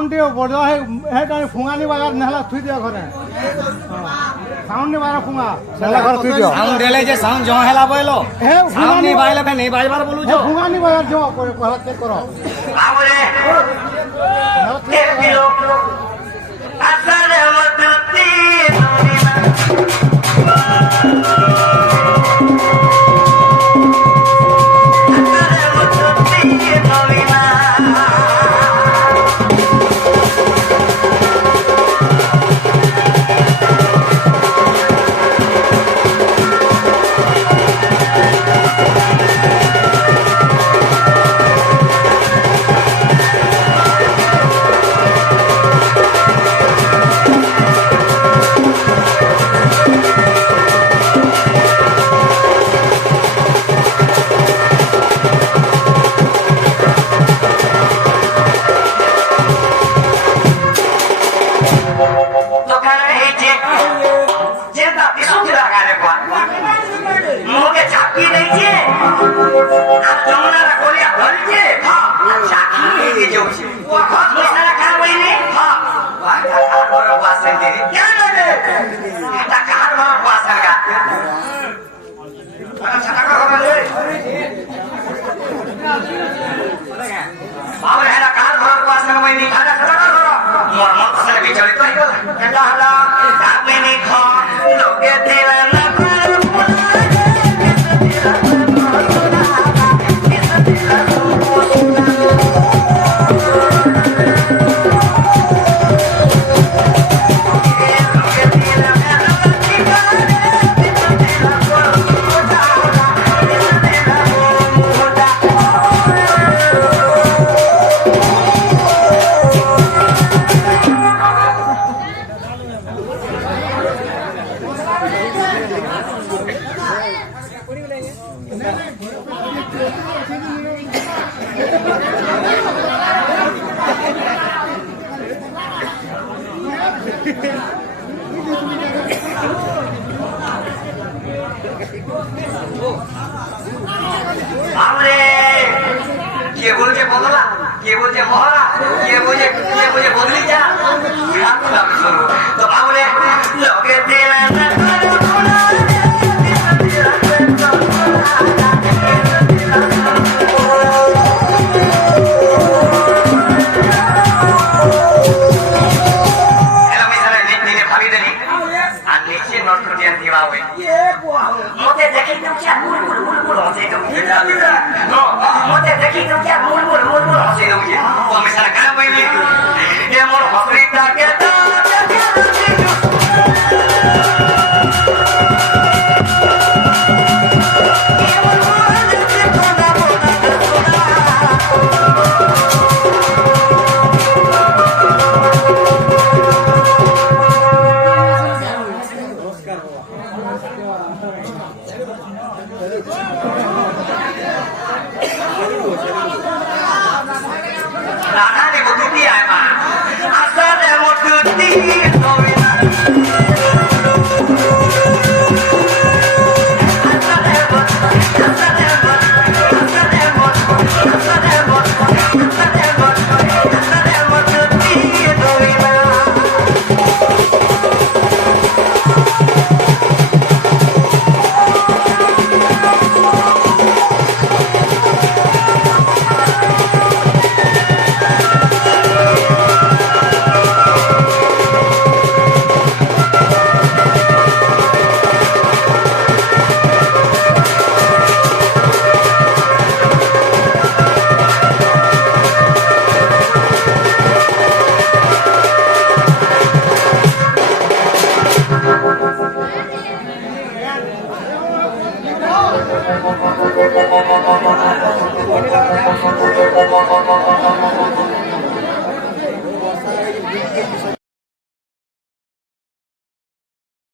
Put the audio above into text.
Sound দিয়ে বড় হেটা ফুঙানি বাগার নেহলা থুই দিও ঘরে সাউন্ড নি বাগার ফুঙা নেহলা ঘরে থুই দিও সাউন্ড দেলে যে সাউন্ড জ হেলা বইলো হে সাউন্ড নি বাইলে বে নেই বাইবার বলু হে ফুঙানি বাগার জো করে করা চেক করো আমরে এ পিলো আসলে মততি আমরে কে বলছে বদলা কে বলছে মহড়া কে বলছে বদলি যা তো আমরে লোকে দিলে মতে দেখি তো क्या बुलबुल बुलबुल हंसे दूंगी मते देखी तो क्या बुलबुल बुलबुल हंसे दूंगी वो हमेशा गाना बजने ये मोर हंसरी ताके Nana ni bututi ay ma. Asal ni bututi.